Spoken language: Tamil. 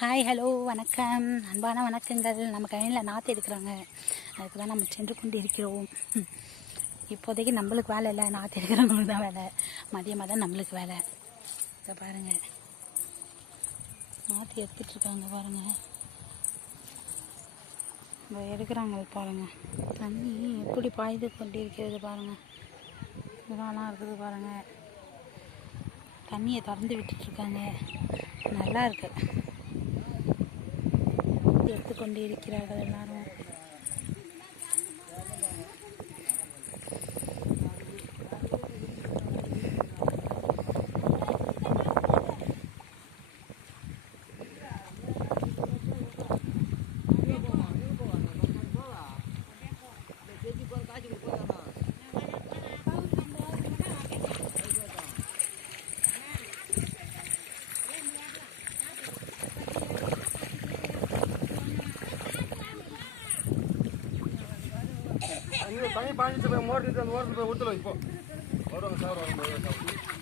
ஹாய் ஹலோ வணக்கம், அன்பான வணக்கங்கள். நம்ம கணினியில் நாற்று எடுக்கிறாங்க, அதுக்கு தான் நம்ம சென்று கொண்டு இருக்கிறோம். இப்போதைக்கு நம்மளுக்கு வேலை இல்லை, நாற்று எடுக்கிறவங்களுக்கு தான் வேலை. மதியமாக தான் நம்மளுக்கு வேலை. இதை பாருங்கள், நாற்று எடுத்துட்ருக்காங்க பாருங்கள். இதை எடுக்கிறாங்க பாருங்கள். தண்ணி எப்படி பாய்ந்து கொண்டு இருக்கிறது பாருங்கள். இதெல்லாம் இருக்குது பாருங்கள். தண்ணியை திறந்து விட்டுட்ருக்காங்க, நல்லா இருக்கு. எடுத்துக்கொண்டு இருக்கிறார்கள் எல்லாரும். தண்ணி பாய்ஞ்சிட்டு போய் மோட்டர் ஓரத்தில் போய் ஊற்றலாம். இப்போ வருவாங்க சார், வருவாங்க.